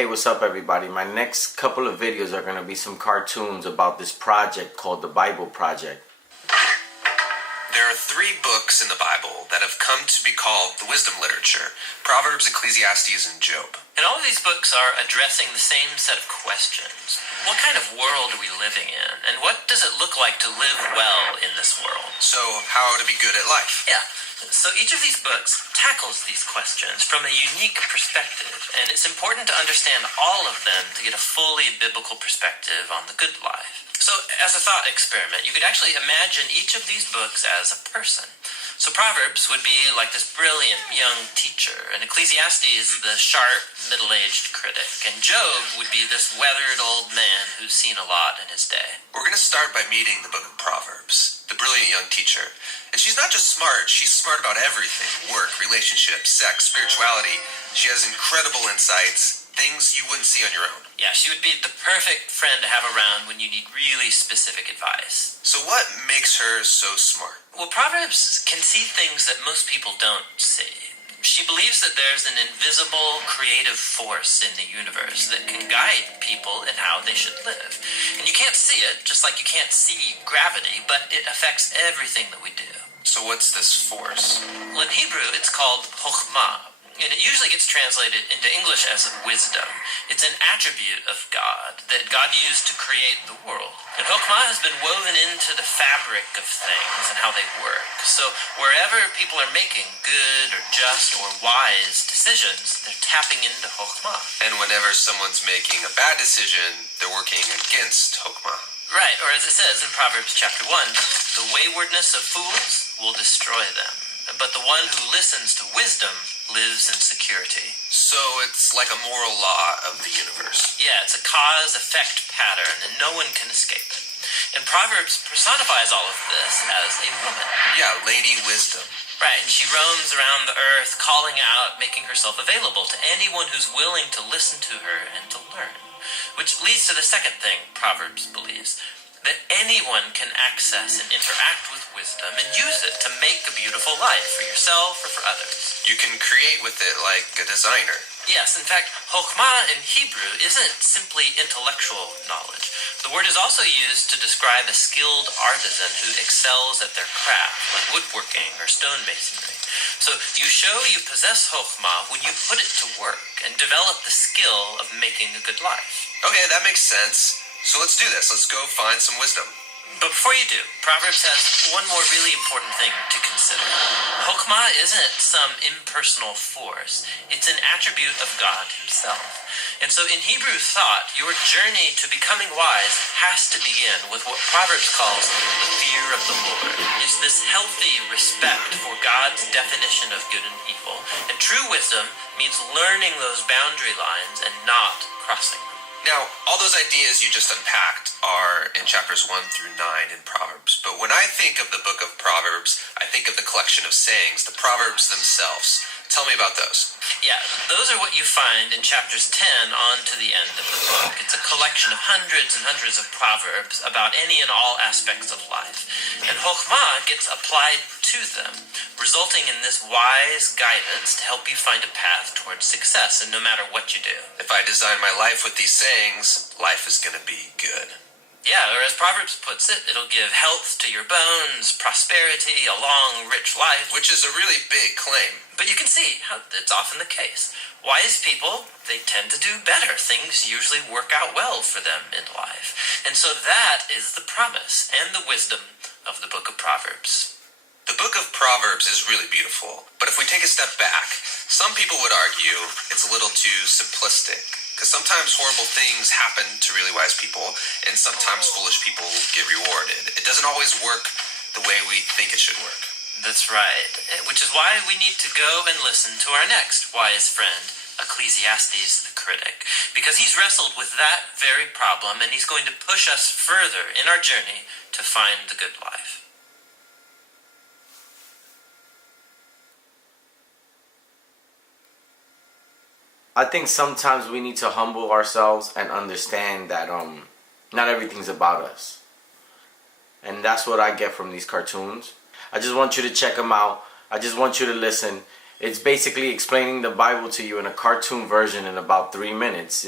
Hey, what's up everybody? My next couple of videos are going to be some cartoons about this project called the Bible Project. There are 3 books in the Bible that have come to be called the wisdom literature: Proverbs, Ecclesiastes, and Job. And all of these books are addressing the same set of questions. What kind of world are we living in? And what does it look like to live well in this world? So, how to be good at life. Yeah. So each of these books tackles these questions from a unique perspective, and it's important to understand all of them to get a fully biblical perspective on the good life. So as a thought experiment, you could actually imagine each of these books as a person. So Proverbs would be like this brilliant young teacher, and Ecclesiastes the sharp middle-aged critic, and Job would be this weathered old man who's seen a lot in his day. We're going to start by meeting the book of Proverbs, the brilliant young teacher. And she's not just smart, she's smart about everything: work, relationships, sex, spirituality. She has incredible insights, things you wouldn't see on your own. Yeah, she would be the perfect friend to have around when you need really specific advice. So what makes her so smart? Well, Proverbs can see things that most people don't see. She believes that there's an invisible creative force in the universe that can guide people in how they should live. And you can't see it, just like you can't see gravity, but it affects everything that we do. So what's this force? Well, in Hebrew, it's called chokhmah, and it usually gets translated into English as wisdom. It's an attribute of God that God used to create the world. And chokhmah has been woven into the fabric of things and how they work. So wherever people are making good or just or wise decisions, they're tapping into chokhmah. And whenever someone's making a bad decision, they're working against chokhmah. Right, or as it says in Proverbs chapter 1, the waywardness of fools will destroy them, but the one who listens to wisdom lives in security. So it's like a moral law of the universe. Yeah, it's a cause-effect pattern, and no one can escape it. And Proverbs personifies all of this as a woman. Yeah, Lady Wisdom. Right, and she roams around the earth, calling out, making herself available to anyone who's willing to listen to her and to learn. Which leads to the second thing Proverbs believes: that anyone can access and interact with wisdom and use it to make a beautiful life for yourself or for others. You can create with it like a designer. Yes, in fact, chokhmah in Hebrew isn't simply intellectual knowledge. The word is also used to describe a skilled artisan who excels at their craft, like woodworking or stonemasonry. So you show you possess chokhmah when you put it to work and develop the skill of making a good life. Okay, that makes sense. So let's do this. Let's go find some wisdom. But before you do, Proverbs has one more really important thing to consider. Chokhmah isn't some impersonal force. It's an attribute of God himself. And so in Hebrew thought, your journey to becoming wise has to begin with what Proverbs calls the fear of the Lord. It's this healthy respect for God's definition of good and evil. And true wisdom means learning those boundary lines and not crossing them. Now, all those ideas you just unpacked are in chapters 1 through 9 in Proverbs. But when I think of the book of Proverbs, I think of the collection of sayings, the Proverbs themselves. Tell me about those. Yeah, those are what you find in chapters 10 on to the end of the book. It's a collection of hundreds and hundreds of proverbs about any and all aspects of life. And chokhmah gets applied to them, resulting in this wise guidance to help you find a path towards success, and no matter what you do. If I design my life with these sayings, life is going to be good. Yeah, or as Proverbs puts it, it'll give health to your bones, prosperity, a long, rich life. Which is a really big claim. But you can see how it's often the case. Wise people, they tend to do better. Things usually work out well for them in life. And so that is the promise and the wisdom of the book of Proverbs. The book of Proverbs is really beautiful. But if we take a step back, some people would argue it's a little too simplistic. Because sometimes horrible things happen to really wise people, and sometimes foolish people get rewarded. It doesn't always work the way we think it should work. That's right. Which is why we need to go and listen to our next wise friend, Ecclesiastes the critic. Because he's wrestled with that very problem, and he's going to push us further in our journey to find the good life. I think sometimes we need to humble ourselves and understand that not everything's about us. And that's what I get from these cartoons. I just want you to check them out. I just want you to listen. It's basically explaining the Bible to you in a cartoon version in about 3 minutes.